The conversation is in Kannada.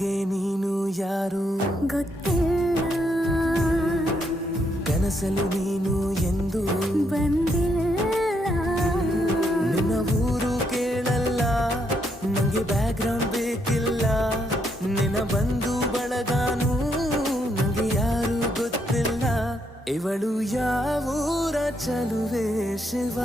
ನನಗೆ ನೀನು ಯಾರು ಗೊತ್ತಿಲ್ಲ, ಕನಸಲು ನೀನು ಎಂದು ಬಂದಿಲ್ಲ. ನಿನ್ನ ಊರು ಕೇಳಲ್ಲ, ನಂಗೆ ಬ್ಯಾಕ್ಗ್ರೌಂಡ್ ಬೇಕಿಲ್ಲ. ನಿನ್ನ ಬಂಧು ಬಳಗಾನು ನಂಗೆ ಯಾರು ಗೊತ್ತಿಲ್ಲ. ಇವಳು ಯಾವೂರ ಚಲುವೆ ಶಿವ.